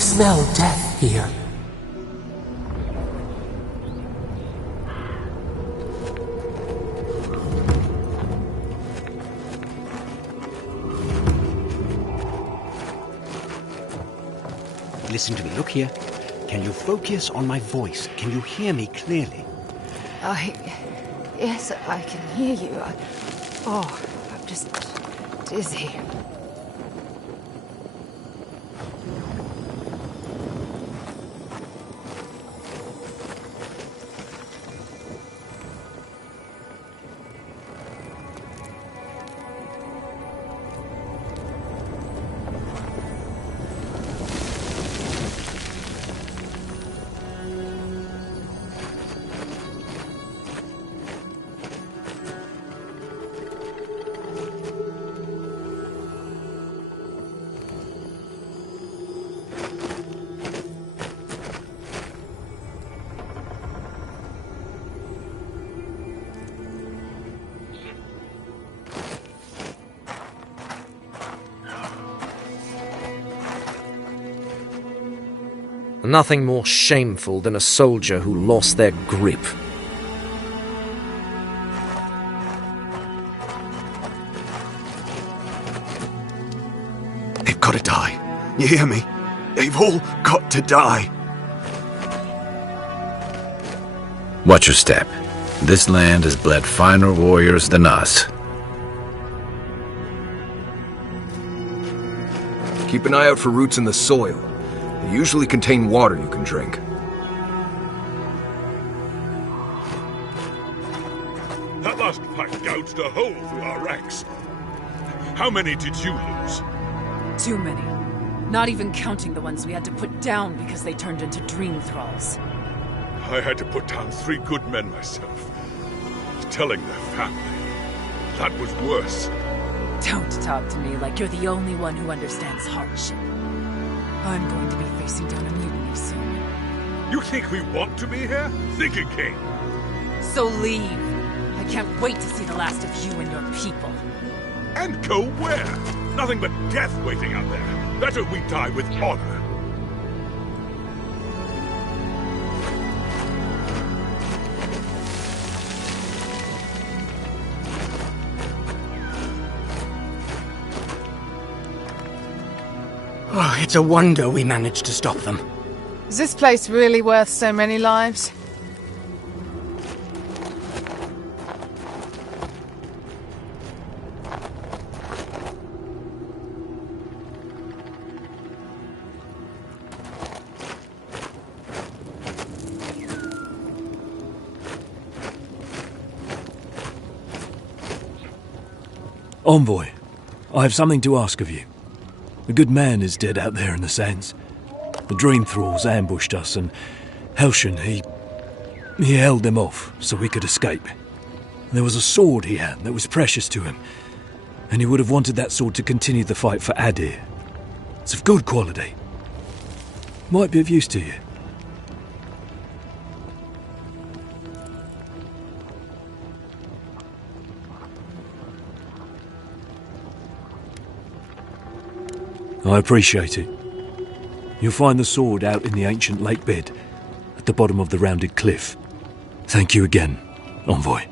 smell death here. Listen to me. Look here. Can you focus on my voice? Can you hear me clearly? Yes, I can hear you. I'm just dizzy. Nothing more shameful than a soldier who lost their grip. They've got to die. You hear me? They've all got to die. Watch your step. This land has bled finer warriors than us. Keep an eye out for roots in the soil. They usually contain water you can drink. That last fight gouged a hole through our ranks. How many did you lose? Too many. Not even counting the ones we had to put down because they turned into dream thralls. I had to put down 3 good men myself. Telling their family. That was worse. Don't talk to me like you're the only one who understands hardship. I'm going to be facing down a mutiny soon. You think we want to be here? Think again. So leave. I can't wait to see the last of you and your people. And go where? Nothing but death waiting out there. Better we die with honor. Oh, it's a wonder we managed to stop them. Is this place really worth so many lives? Envoy, I have something to ask of you. A good man is dead out there in the sands. The dream thralls ambushed us, and Helshin, he held them off so we could escape. There was a sword he had that was precious to him, and he would have wanted that sword to continue the fight for Adir. It's of good quality. Might be of use to you. I appreciate it. You'll find the sword out in the ancient lake bed, at the bottom of the rounded cliff. Thank you again, Envoy.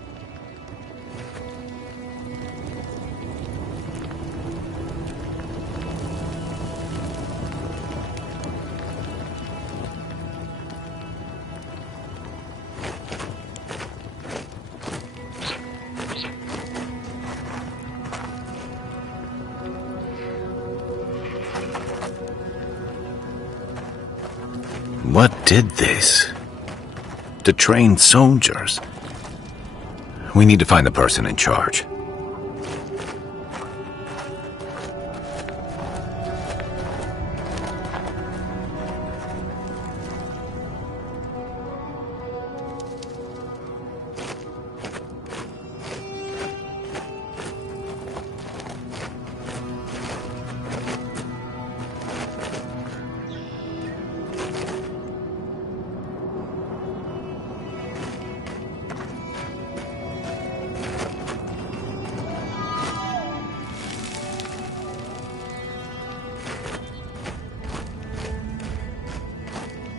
What did this? To train soldiers? We need to find the person in charge.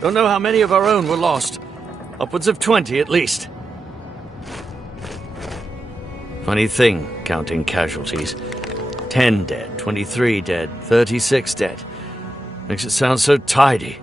Don't know how many of our own were lost. Upwards of 20 at least. Funny thing, counting casualties. 10 dead, 23 dead, 36 dead. Makes it sound so tidy.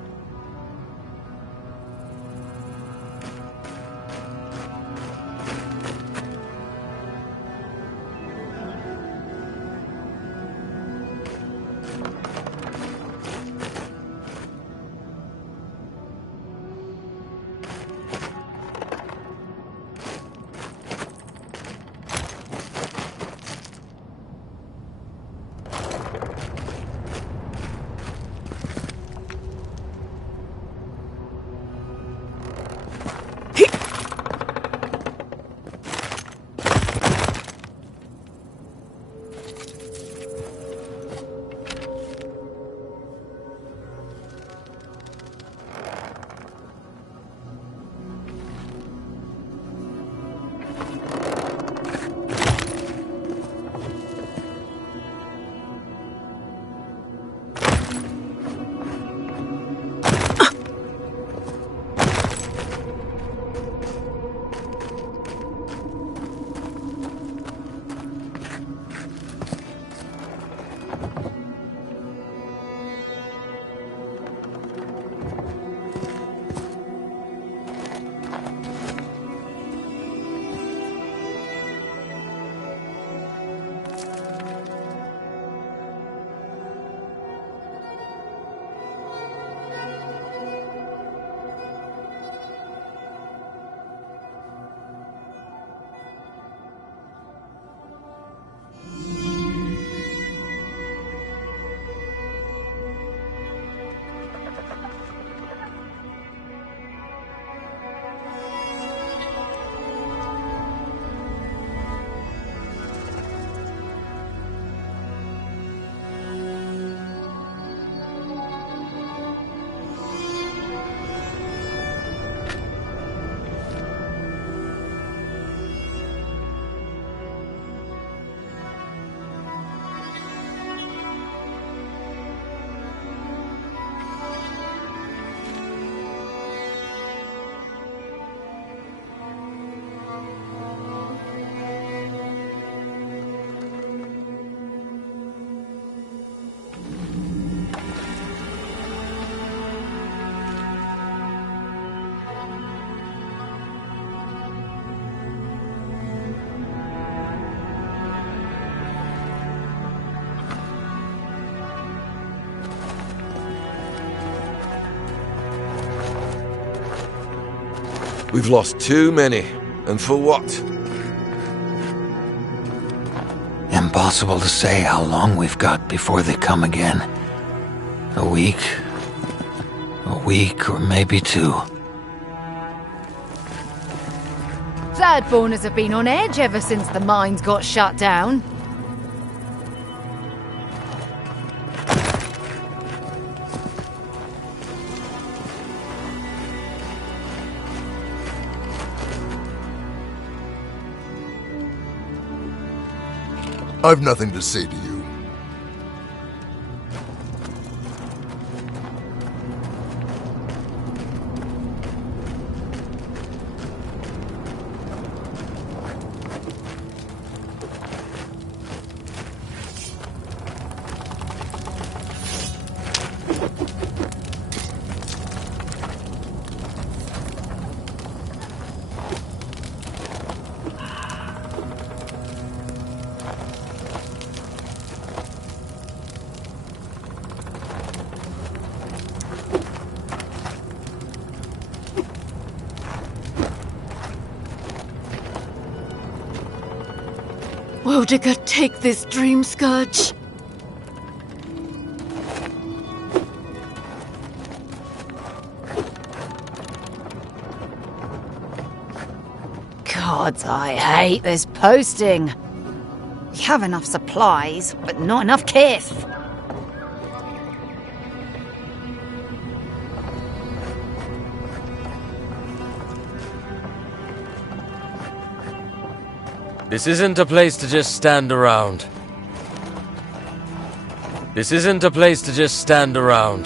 We've lost too many. And for what? Impossible to say how long we've got before they come again. A week or maybe 2. Zadborners have been on edge ever since the mines got shut down. I've nothing to say to you. Wodiga, take this dream scourge. God, I hate this posting. We have enough supplies, but not enough kith. This isn't a place to just stand around. This isn't a place to just stand around.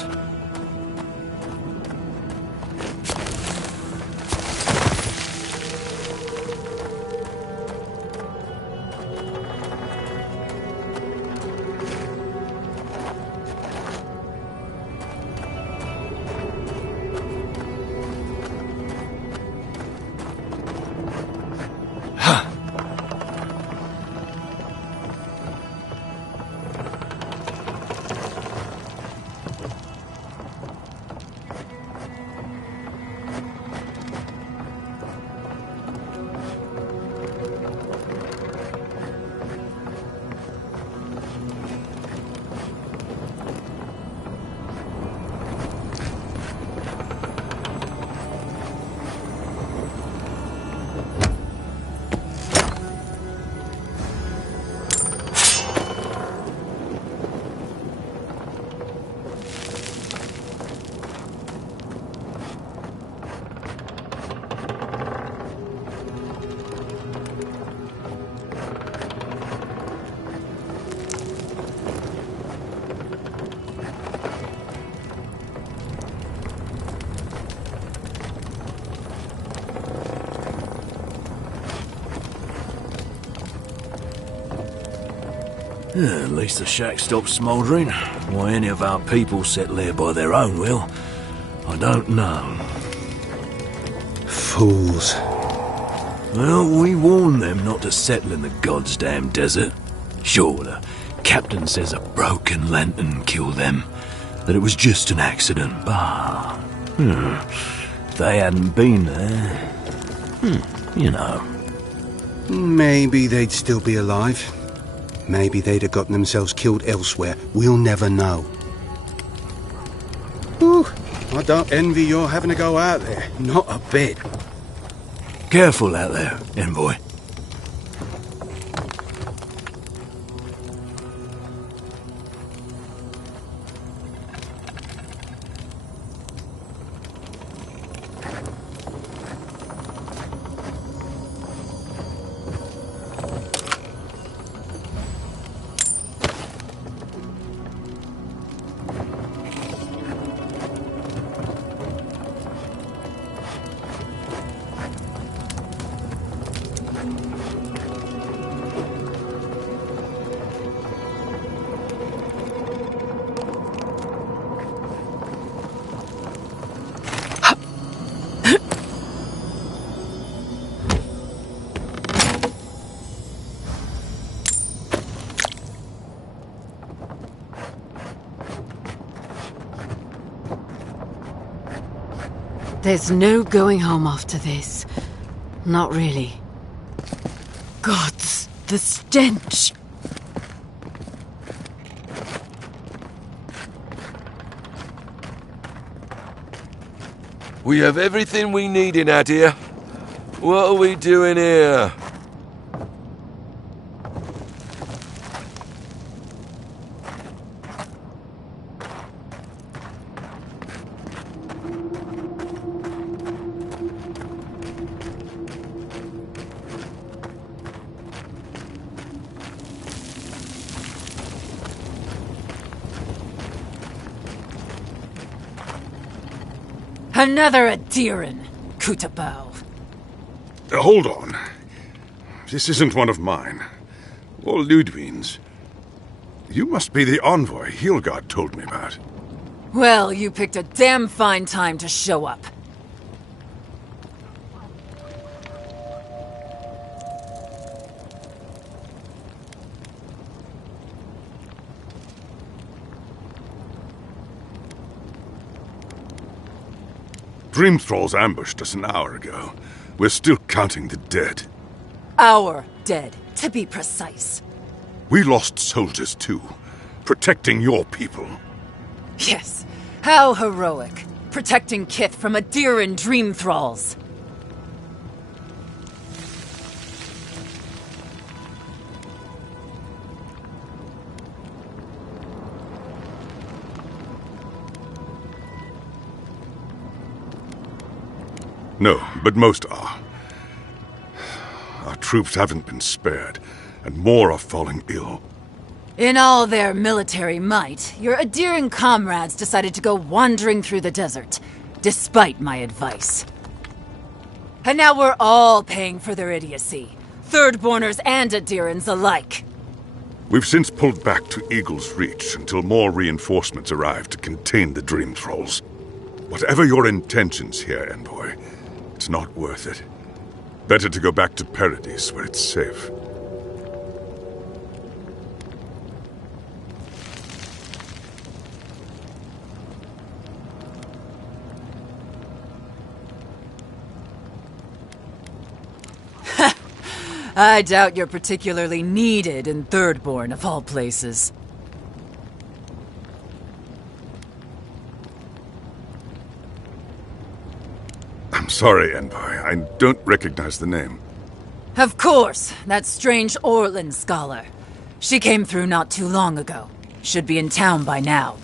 Yeah, at least the shack stopped smouldering. Why any of our people settle here by their own will, I don't know. Fools. Well, we warned them not to settle in the goddamn desert. Sure, the captain says a broken lantern killed them, that it was just an accident, but... if they hadn't been there... you know. Maybe they'd still be alive. Maybe they'd have gotten themselves killed elsewhere. We'll never know. Whew, I don't envy your having to go out there. Not a bit. Careful out there, envoy. There's no going home after this. Not really. Gods, the stench! We have everything we need in out here. What are we doing here? Another Adiran, Kutabao. Hold on. This isn't one of mine. Or Ludwig's. You must be the envoy Hilgard told me about. Well, you picked a damn fine time to show up. Dream Thralls ambushed us an hour ago. We're still counting the dead. Our dead, to be precise. We lost soldiers too, protecting your people. Yes, how heroic. Protecting Kith from Adiran Dream Thralls. No, but most are. Our troops haven't been spared, and more are falling ill. In all their military might, your Adiran comrades decided to go wandering through the desert, despite my advice. And now we're all paying for their idiocy. Thirdborners and Adirans alike. We've since pulled back to Eagle's Reach until more reinforcements arrive to contain the Dream Thralls. Whatever your intentions here, Envoy, it's not worth it. Better to go back to Paradise where it's safe. I doubt you're particularly needed in Thirdborn, of all places. I'm sorry, Envoy. I don't recognize the name. Of course, that strange Orlan scholar. She came through not too long ago. Should be in town by now.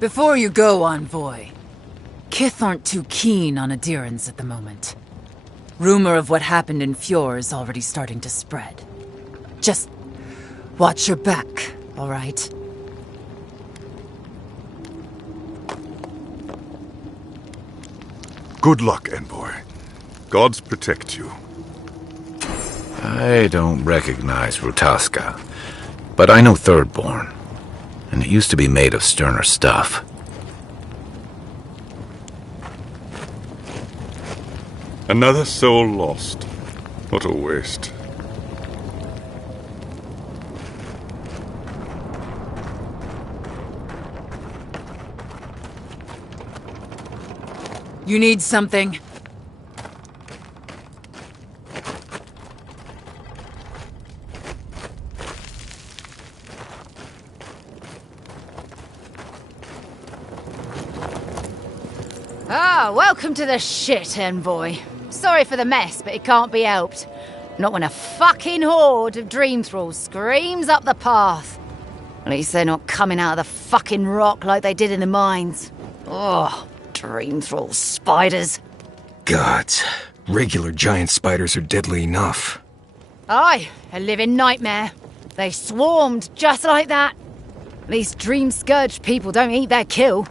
Before you go, Envoy, Kith aren't too keen on Adirans at the moment. Rumor of what happened in Fjord is already starting to spread. Just watch your back, all right? Good luck, Envoy. Gods protect you. I don't recognize Rutaska. but I know Thirdborn, and it used to be made of sterner stuff. Another soul lost. What a waste. You need something? Ah, welcome to the shit, envoy. Sorry for the mess, but it can't be helped. Not when a fucking horde of dream thralls screams up the path. At least they're not coming out of the fucking rock like they did in the mines. Oh, dream thrall spiders. Gods. Regular giant spiders are deadly enough. Aye, a living nightmare. They swarmed just like that. At least dream scourge people don't eat their kill.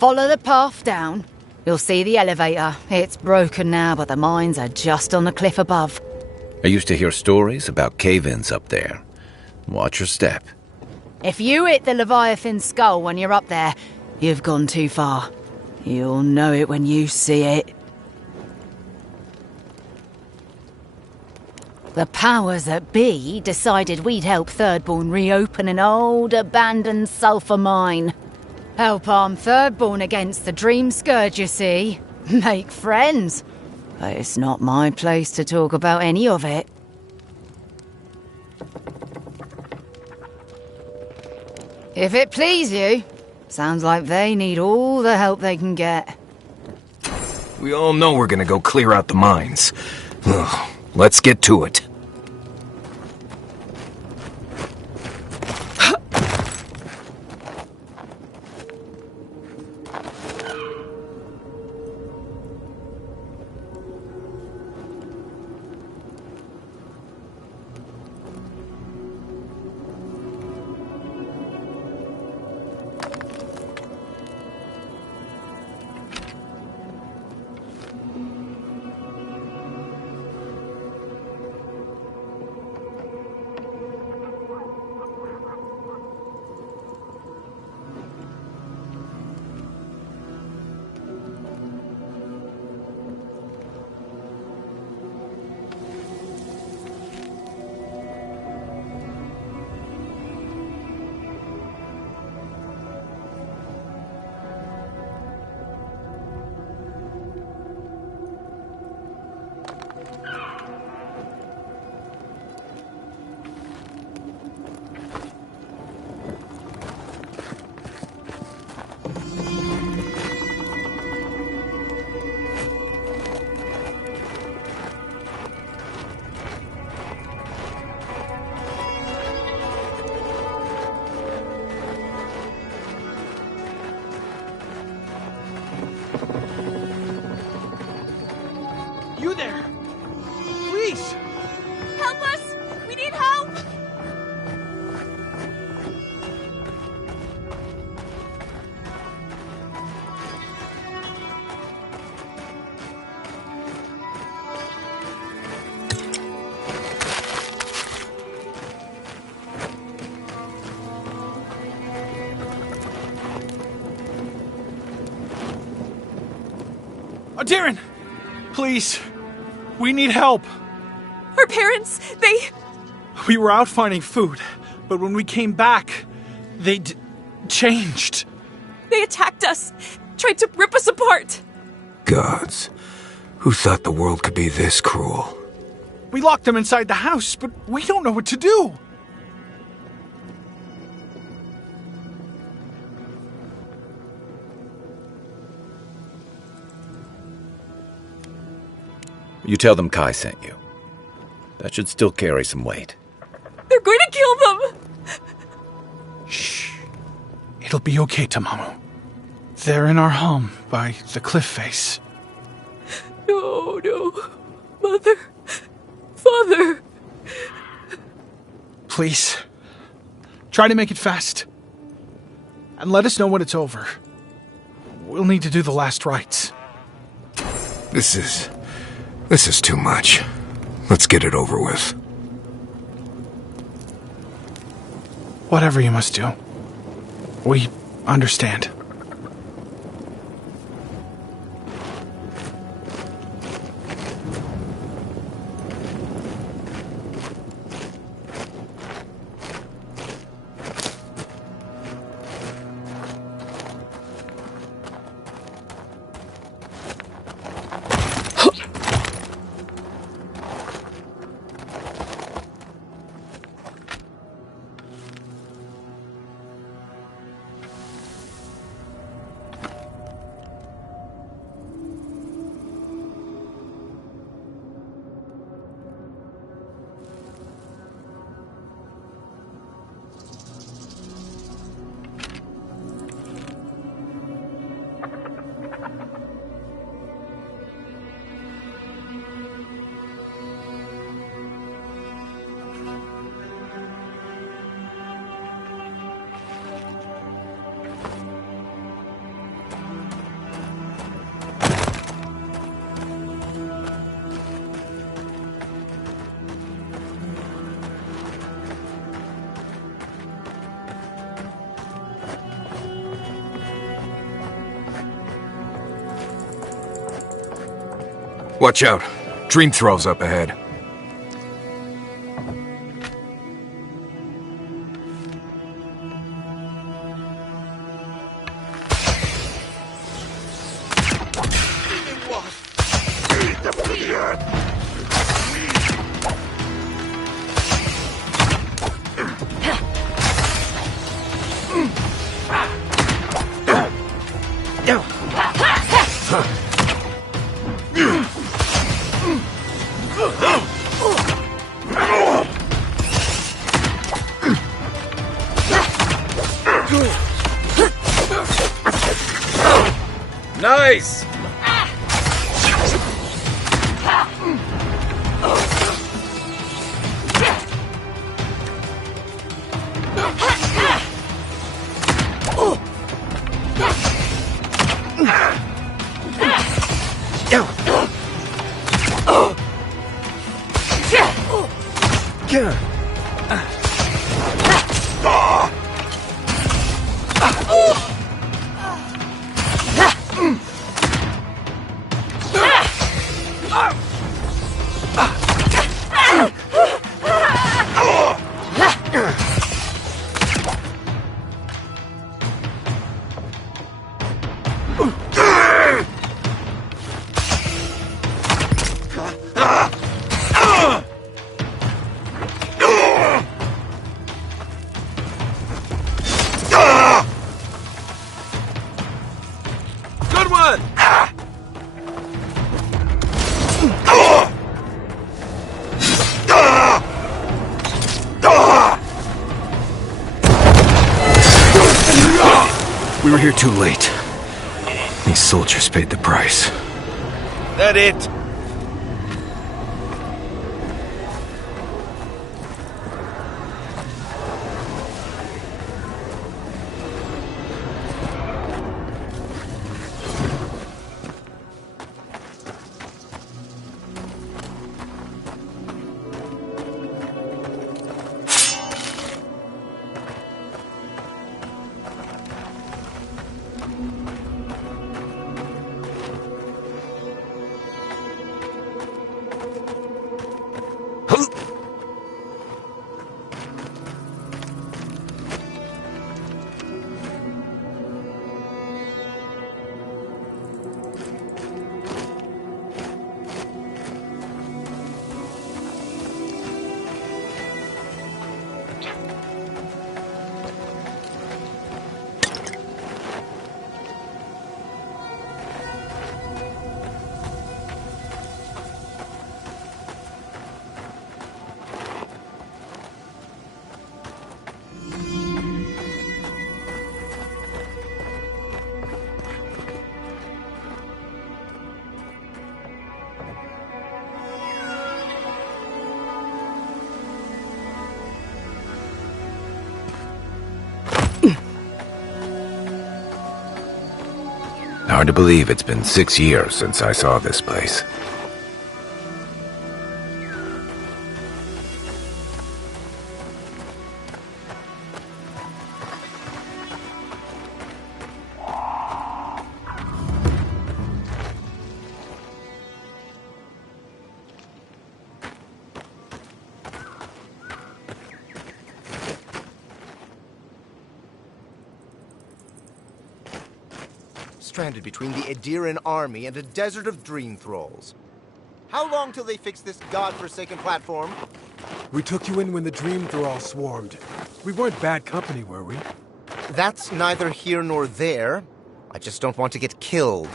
Follow the path down. You'll see the elevator. It's broken now, but the mines are just on the cliff above. I used to hear stories about cave-ins up there. Watch your step. If you hit the Leviathan skull when you're up there, you've gone too far. You'll know it when you see it. The powers that be decided we'd help Thirdborn reopen an old, abandoned sulphur mine. Help arm Thirdborn against the Dream Scourge, you see. Make friends. But it's not my place to talk about any of it. If it please you, sounds like they need all the help they can get. We all know we're gonna go clear out the mines. Ugh, let's get to it. You there! Please! Help us! We need help! Darren! Please! We need help! Our parents, they... We were out finding food, but when we came back, they changed. They attacked us, tried to rip us apart. Gods. Who thought the world could be this cruel? We locked them inside the house, but we don't know what to do. You tell them Kai sent you. That should still carry some weight. They're going to kill them! Shh. It'll be okay, Tamamu. They're in our home by the cliff face. No, no. Mother. Father. Please. Try to make it fast. and let us know when it's over. We'll need to do the last rites. This is too much. Let's get it over with. Whatever you must do. We understand. Watch out. Dream throws up ahead. Nice! Good one! We were here too late. These soldiers paid the price. That it? Hard to believe it's been 6 years since I saw this place. Stranded between the Ediran army and a desert of dream thralls. How long till they fix this godforsaken platform? We took you in when the dream thralls swarmed. We weren't bad company, were we? That's neither here nor there. I just don't want to get killed.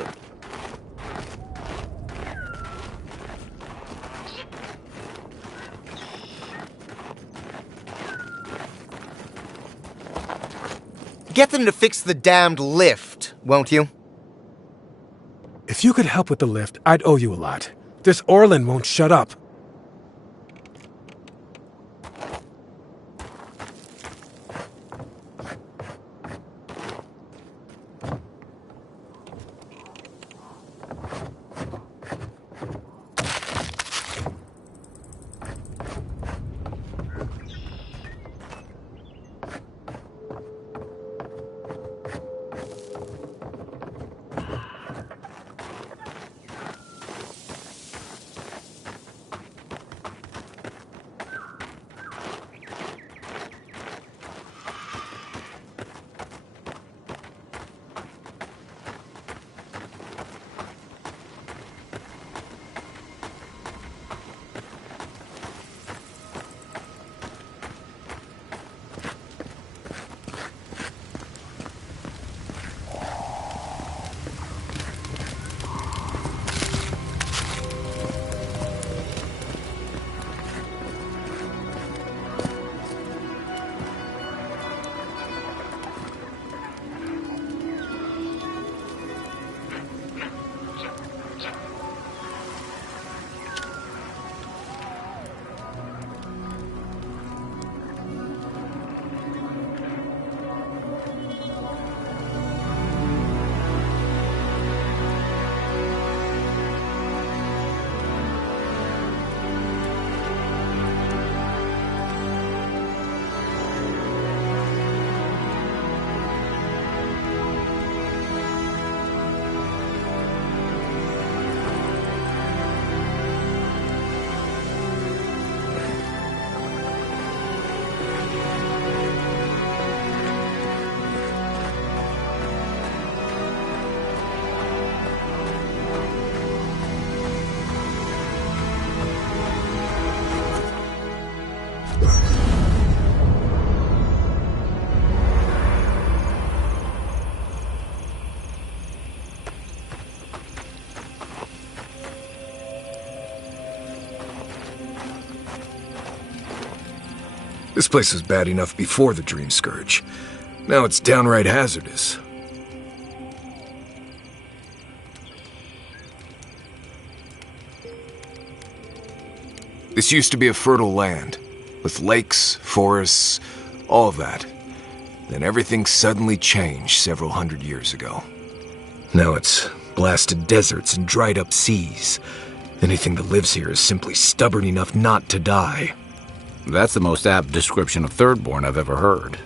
Get them to fix the damned lift, won't you? If you could help with the lift, I'd owe you a lot. This Orlin won't shut up. This place was bad enough before the Dream Scourge. Now it's downright hazardous. This used to be a fertile land, with lakes, forests, all of that. Then everything suddenly changed several hundred years ago. Now it's blasted deserts and dried up seas. Anything that lives here is simply stubborn enough not to die. That's the most apt description of Thirdborn I've ever heard.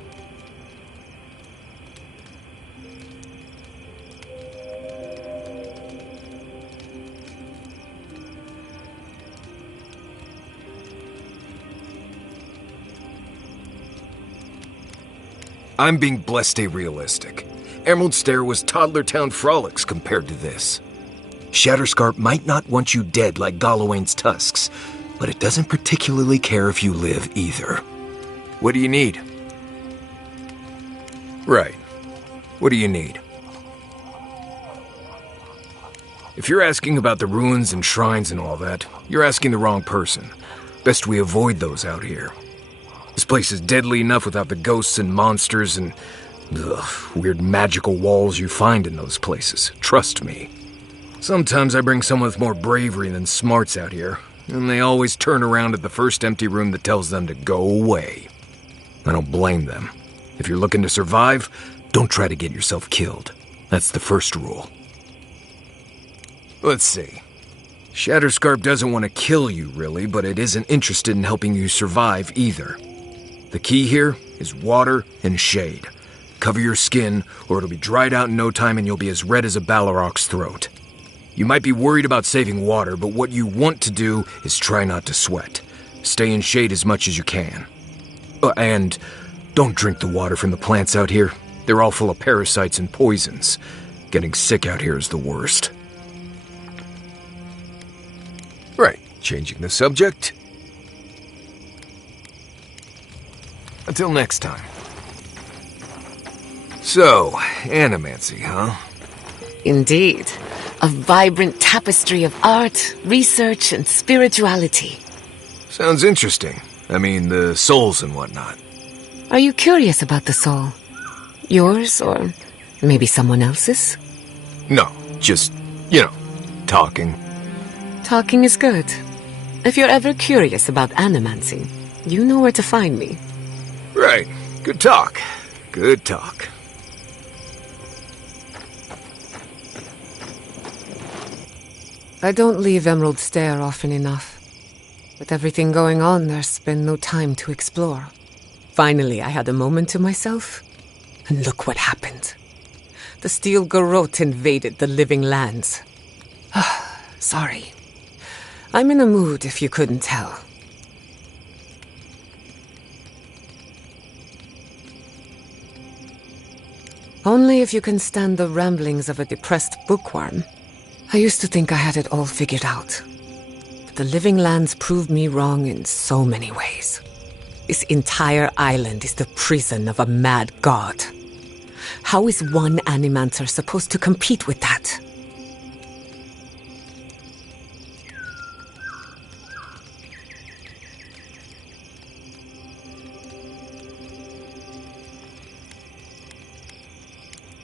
I'm being blessed realistic. Emerald Stair was Toddler Town frolics compared to this. Shatterscarp might not want you dead like Gallowayne's tusks, but it doesn't particularly care if you live either. What do you need? Right. What do you need? If you're asking about the ruins and shrines and all that, you're asking the wrong person. Best we avoid those out here. This place is deadly enough without the ghosts and monsters and weird magical walls you find in those places. Trust me. Sometimes I bring someone with more bravery than smarts out here, and they always turn around at the first empty room that tells them to go away. I don't blame them. If you're looking to survive, don't try to get yourself killed. That's the first rule. Let's see. Shatterscarp doesn't want to kill you, really, but it isn't interested in helping you survive either. The key here is water and shade. Cover your skin, or it'll be dried out in no time and you'll be as red as a Balrog's throat. You might be worried about saving water, but what you want to do is try not to sweat. Stay in shade as much as you can. And don't drink the water from the plants out here. They're all full of parasites and poisons. Getting sick out here is the worst. Right, changing the subject. Until next time. So, animancy, huh? Indeed. A vibrant tapestry of art, research, and spirituality. Sounds interesting. I mean, the souls and whatnot. Are you curious about the soul? Yours, or maybe someone else's? No, just, talking. Talking is good. If you're ever curious about animancy, you know where to find me. Right. Good talk. Good talk. I don't leave Emerald Stair often enough. With everything going on, there's been no time to explore. Finally, I had a moment to myself, and look what happened. The Steel Garrote invaded the living lands. Sorry. I'm in a mood, if you couldn't tell. Only if you can stand the ramblings of a depressed bookworm. I used to think I had it all figured out. But the living lands proved me wrong in so many ways. This entire island is the prison of a mad god. How is one animancer supposed to compete with that?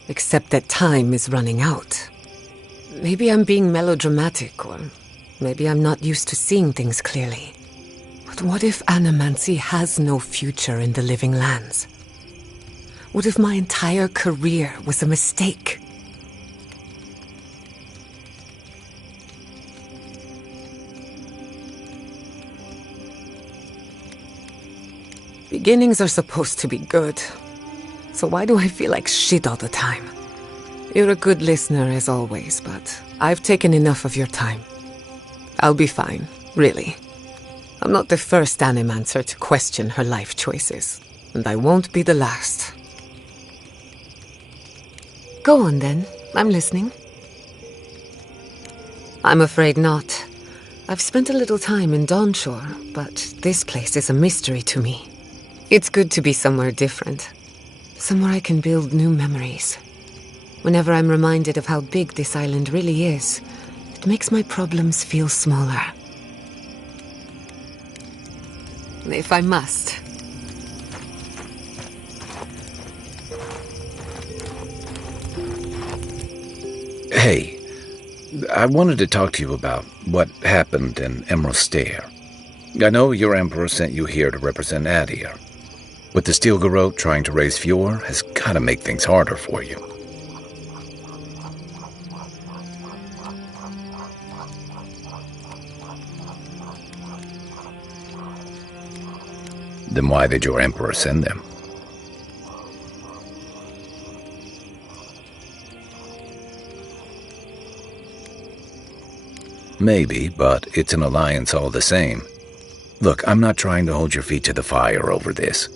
Except that time is running out. Maybe I'm being melodramatic, or maybe I'm not used to seeing things clearly. But what if animancy has no future in the living lands? What if my entire career was a mistake? Beginnings are supposed to be good. So why do I feel like shit all the time? You're a good listener as always, but I've taken enough of your time. I'll be fine, really. I'm not the first animancer to question her life choices, and I won't be the last. Go on then, I'm listening. I'm afraid not. I've spent a little time in Dawnshore, but this place is a mystery to me. It's good to be somewhere different. Somewhere I can build new memories. Whenever I'm reminded of how big this island really is, it makes my problems feel smaller. If I must. Hey, I wanted to talk to you about what happened in Emerald Stair. I know your emperor sent you here to represent Adir. With the Steel Garrote trying to raise Fjord has got to make things harder for you. Then why did your emperor send them? Maybe, but it's an alliance all the same. Look, I'm not trying to hold your feet to the fire over this.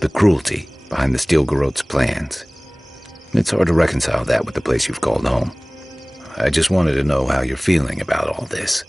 The cruelty behind the Steel Garrote's plans. It's hard to reconcile that with the place you've called home. I just wanted to know how you're feeling about all this.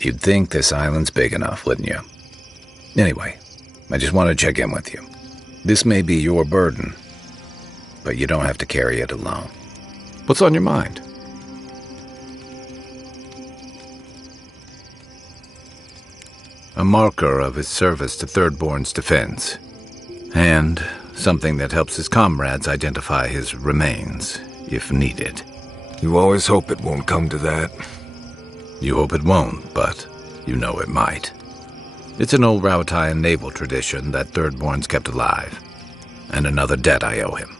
You'd think this island's big enough, wouldn't you? Anyway, I just want to check in with you. This may be your burden, but you don't have to carry it alone. What's on your mind? A marker of his service to Thirdborn's defense, and something that helps his comrades identify his remains, if needed. You always hope it won't come to that. You hope it won't, but you know it might. It's an old Rauatayan naval tradition that Thirdborn's kept alive, and another debt I owe him.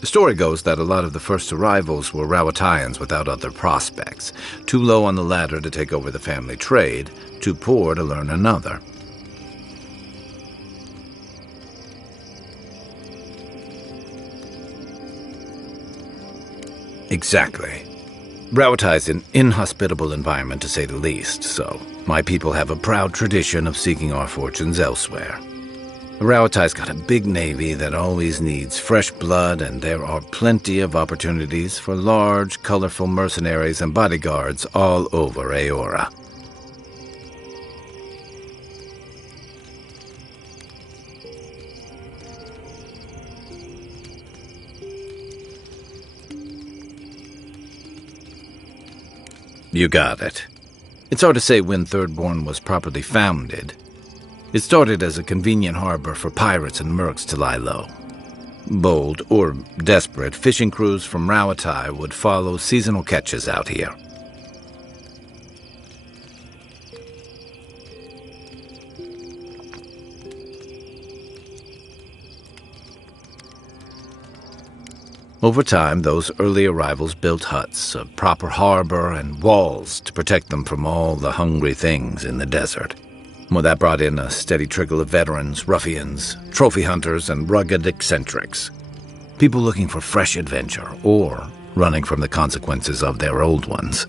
The story goes that a lot of the first arrivals were Rauatayans without other prospects, too low on the ladder to take over the family trade, too poor to learn another. Exactly. Rauatai is an inhospitable environment, to say the least, so my people have a proud tradition of seeking our fortunes elsewhere. Rauatai's got a big navy that always needs fresh blood, and there are plenty of opportunities for large, colorful mercenaries and bodyguards all over Aora. You got it. It's hard to say when Thirdborn was properly founded. It started as a convenient harbor for pirates and mercs to lie low. Bold, or desperate, fishing crews from Rauatai would follow seasonal catches out here. Over time, those early arrivals built huts, a proper harbor, and walls to protect them from all the hungry things in the desert. Well, that brought in a steady trickle of veterans, ruffians, trophy hunters, and rugged eccentrics. People looking for fresh adventure, or running from the consequences of their old ones.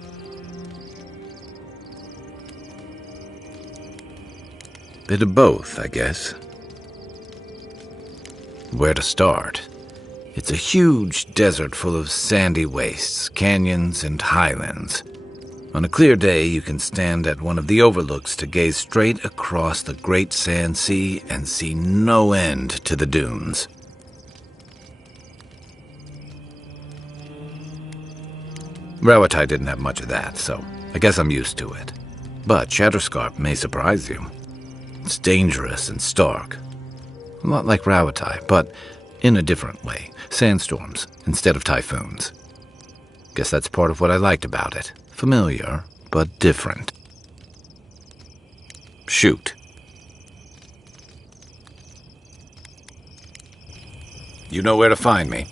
Bit of both, I guess. Where to start? It's a huge desert full of sandy wastes, canyons, and highlands. On a clear day, you can stand at one of the overlooks to gaze straight across the great sand sea and see no end to the dunes. Rauatai didn't have much of that, so I guess I'm used to it. But Shatterscarp may surprise you. It's dangerous and stark. A lot like Rauatai, but in a different way. Sandstorms instead of typhoons. Guess that's part of what I liked about it. Familiar, but different. Shoot. You know where to find me.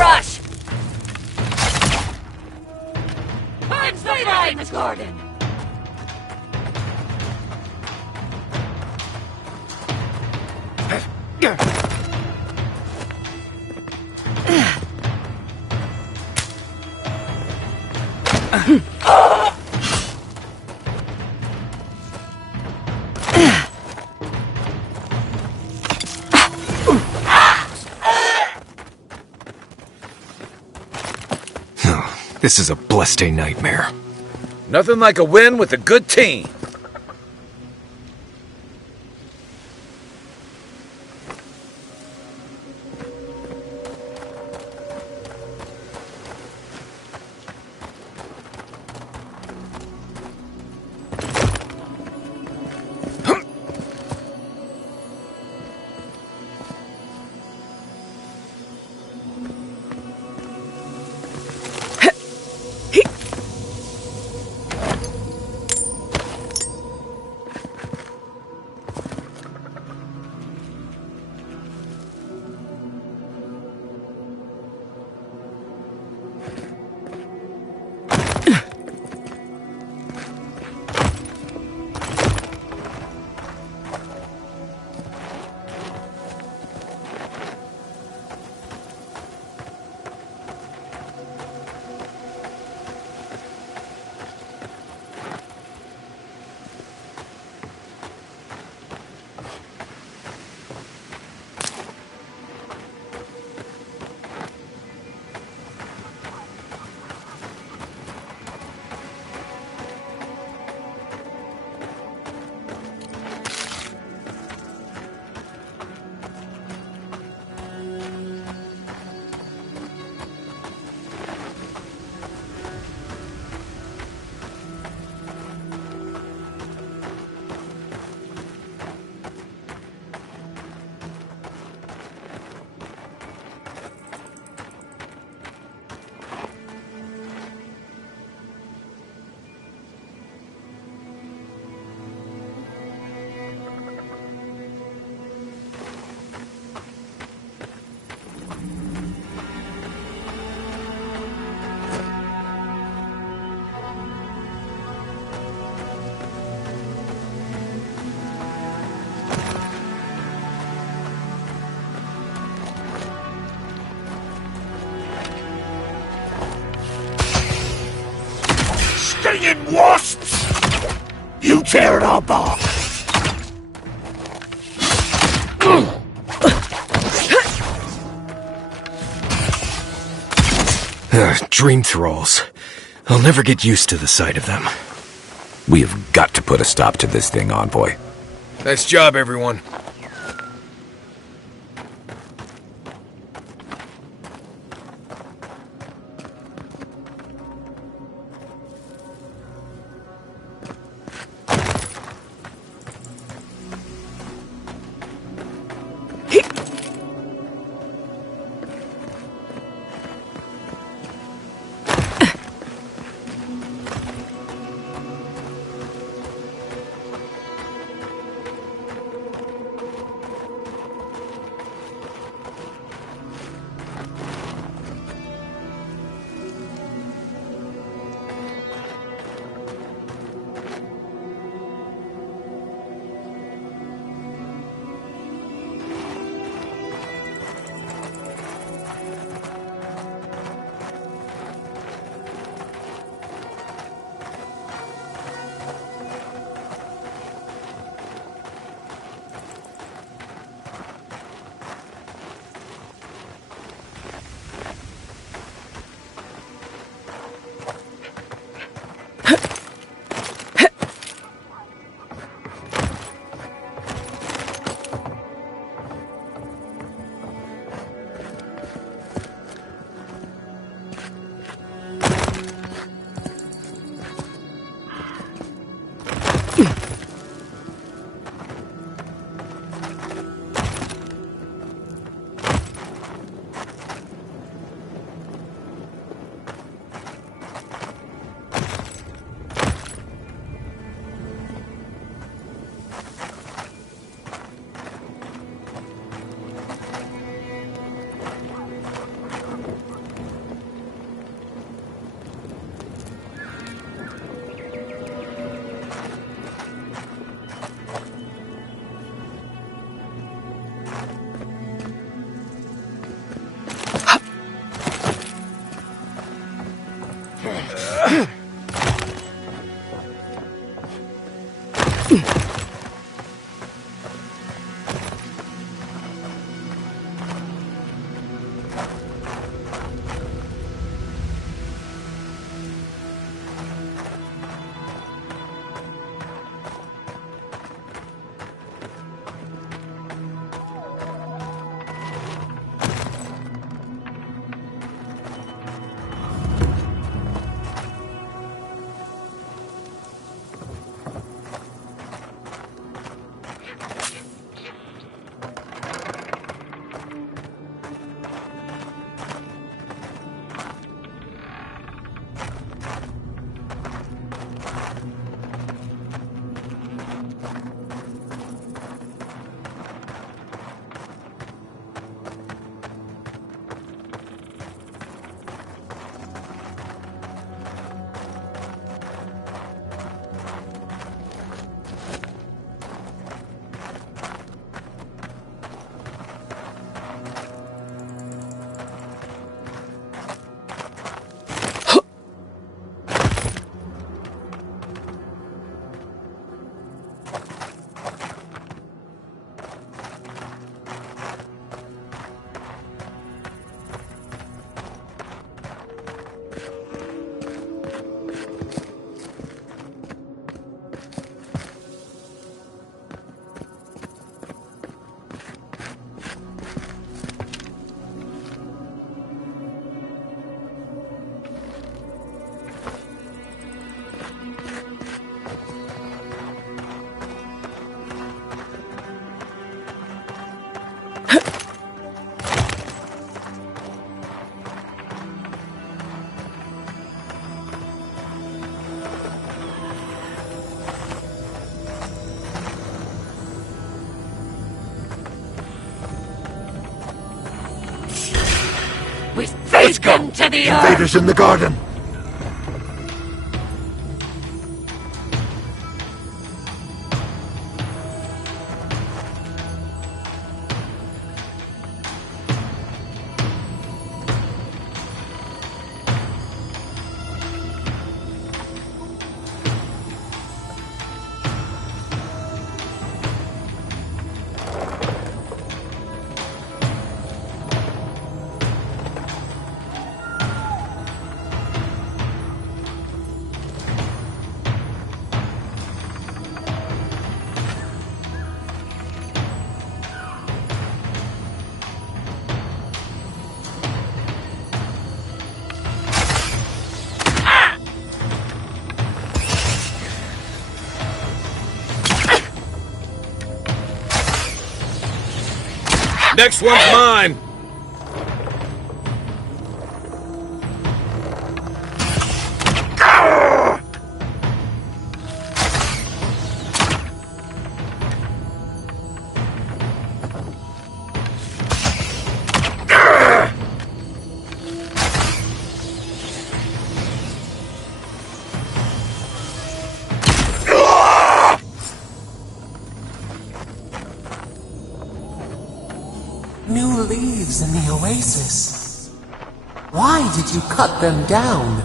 brush! Punch the flames, Gordon! This is a blessed nightmare. Nothing like a win with a good team. Stinging wasps! You tear it up off! Dream thralls. I'll never get used to the sight of them. We have got to put a stop to this thing, Envoy. Nice job, everyone. We feed them to the earth! Invaders in the garden! Next one's mine! New leaves in the oasis. Why did you cut them down?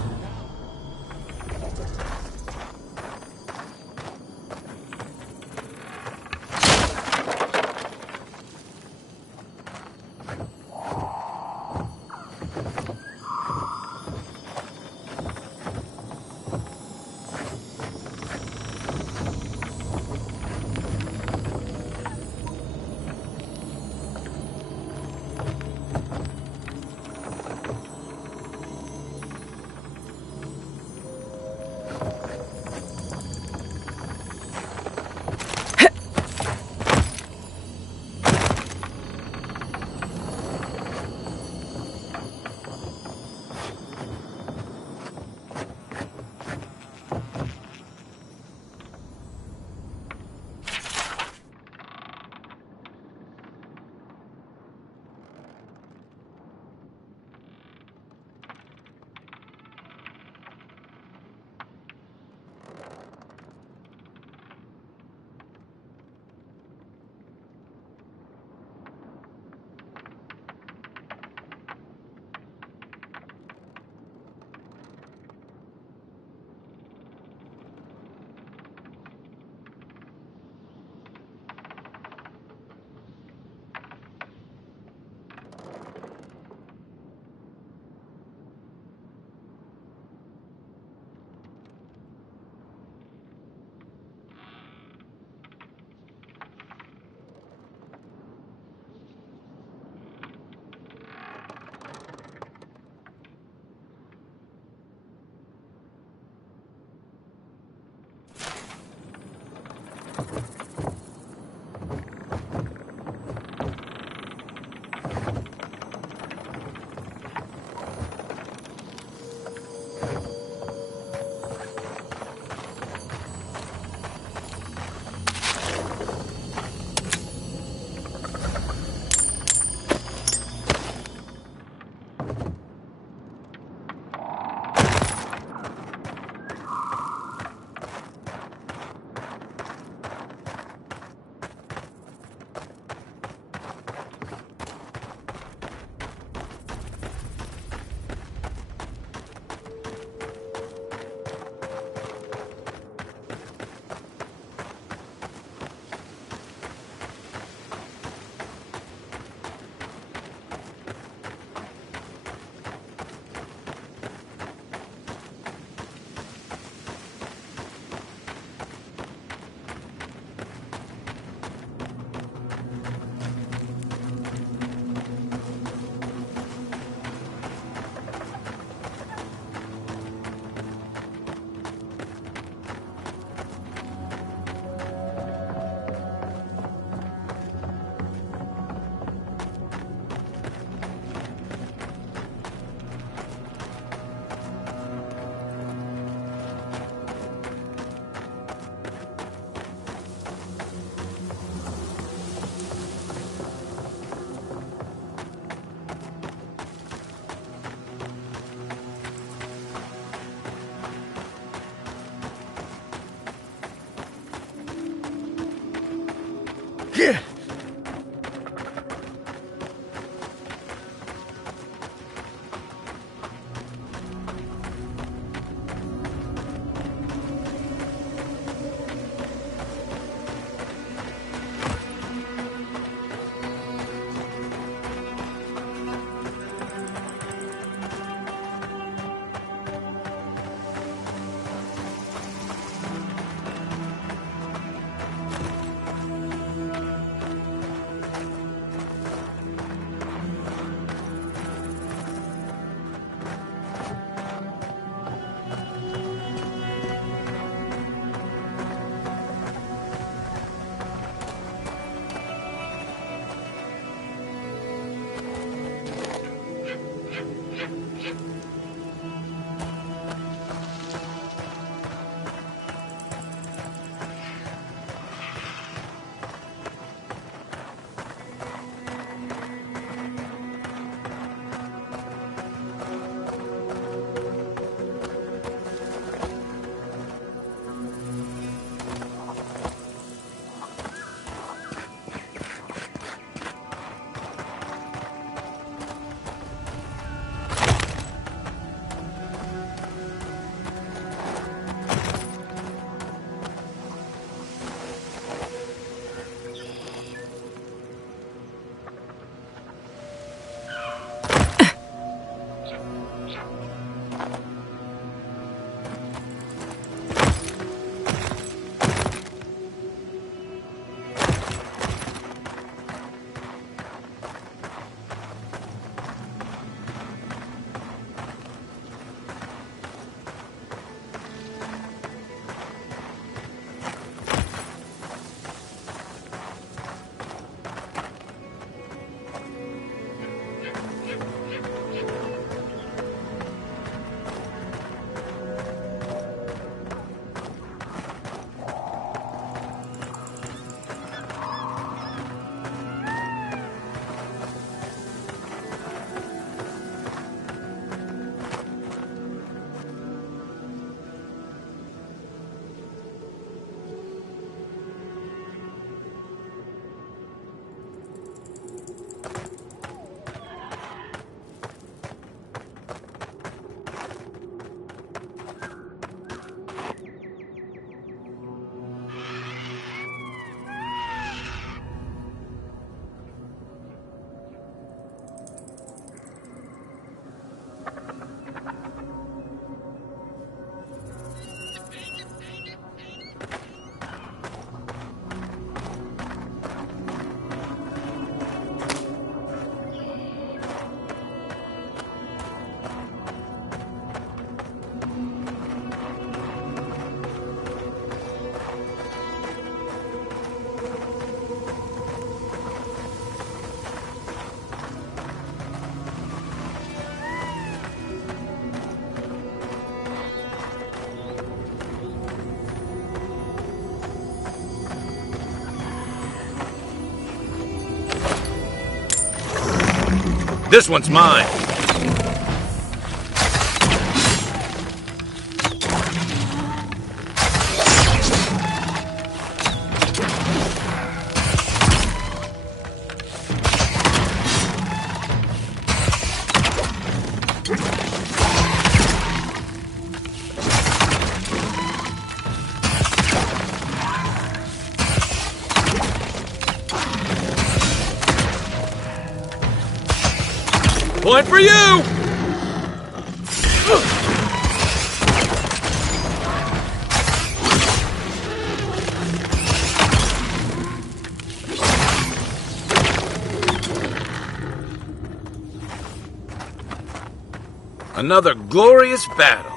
Gier! This one's mine. Point for you! Another glorious battle.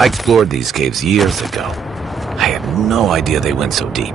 I explored these caves years ago. I had no idea they went so deep.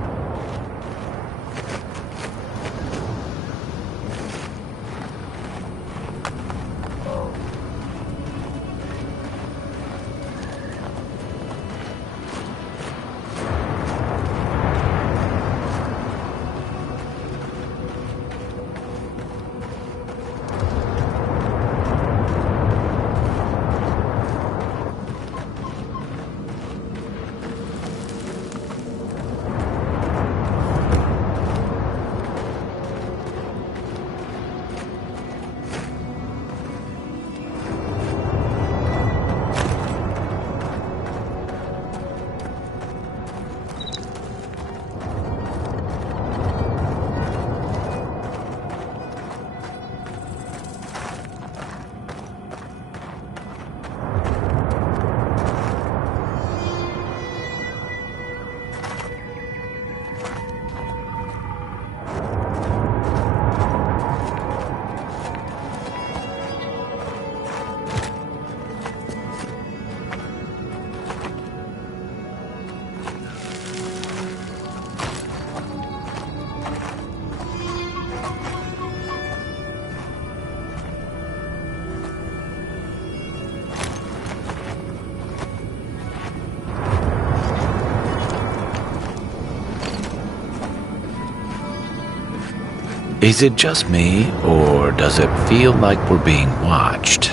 Is it just me, or does it feel like we're being watched?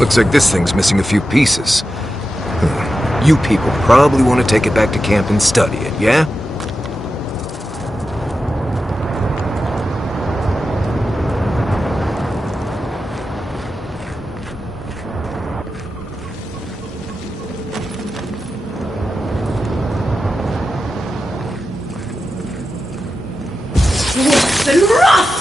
Looks like this thing's missing a few pieces. You people probably want to take it back to camp and study it, yeah? Listen rough!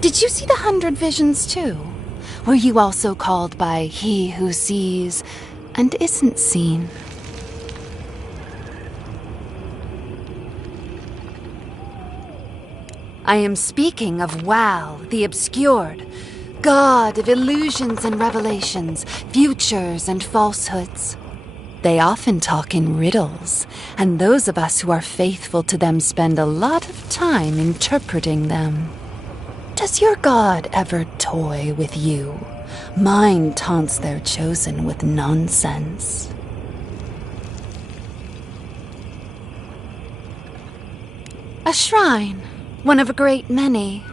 Did you see the 100 visions too? Were you also called by he who sees and isn't seen? I am speaking of Wal, the obscured, god of illusions and revelations, futures and falsehoods. They often talk in riddles, and those of us who are faithful to them spend a lot of time interpreting them. Does your god ever toy with you? Mine taunts their chosen with nonsense. A shrine, one of a great many.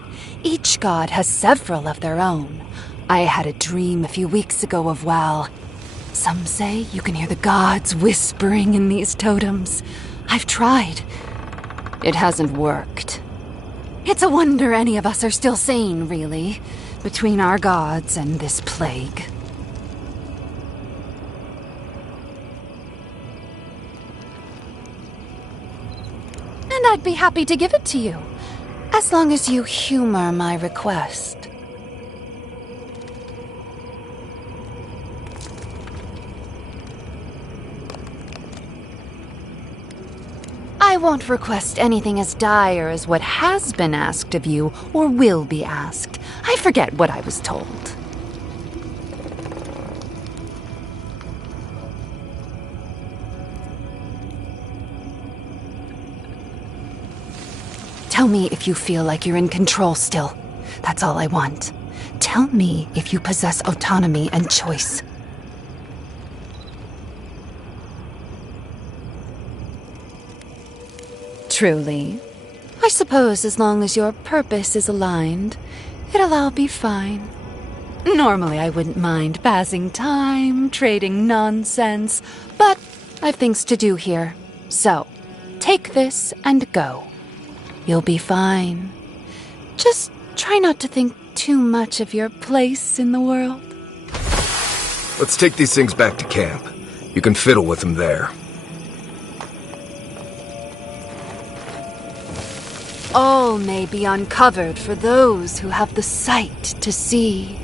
Each god has several of their own. I had a dream a few weeks ago of Wal. Some say you can hear the gods whispering in these totems. I've tried. It hasn't worked. It's a wonder any of us are still sane, really, between our gods and this plague. And I'd be happy to give it to you, as long as you humor my request. I won't request anything as dire as what has been asked of you or will be asked. I forget what I was told. Tell me if you feel like you're in control still. That's all I want. Tell me if you possess autonomy and choice. Truly. I suppose as long as your purpose is aligned, it'll all be fine. Normally I wouldn't mind passing time, trading nonsense, but I've things to do here. So, take this and go. You'll be fine. Just try not to think too much of your place in the world. Let's take these things back to camp. You can fiddle with them there. All may be uncovered for those who have the sight to see.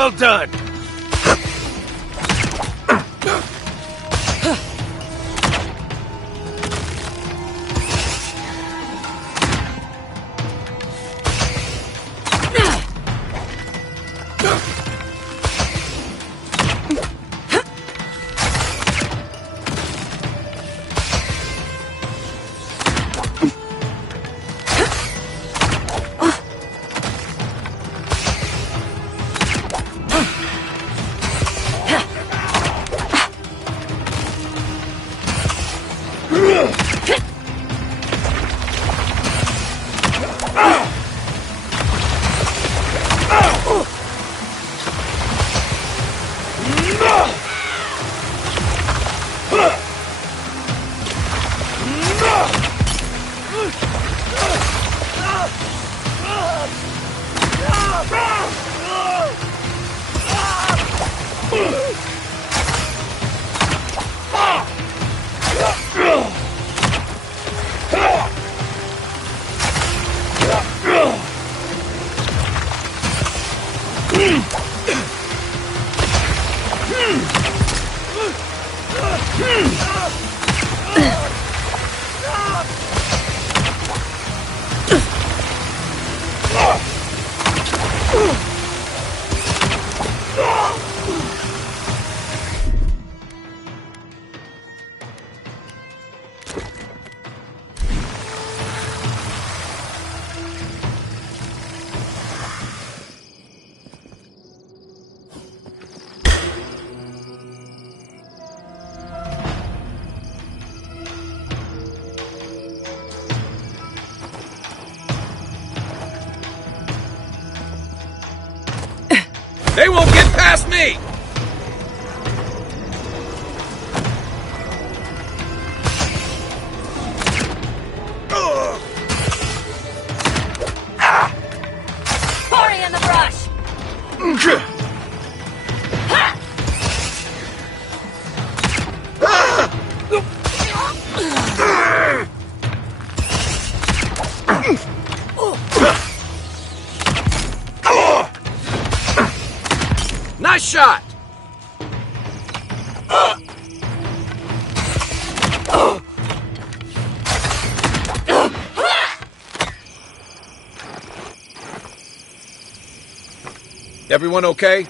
Well done! They won't get past me! Hurry in the brush! Nice shot! Everyone okay?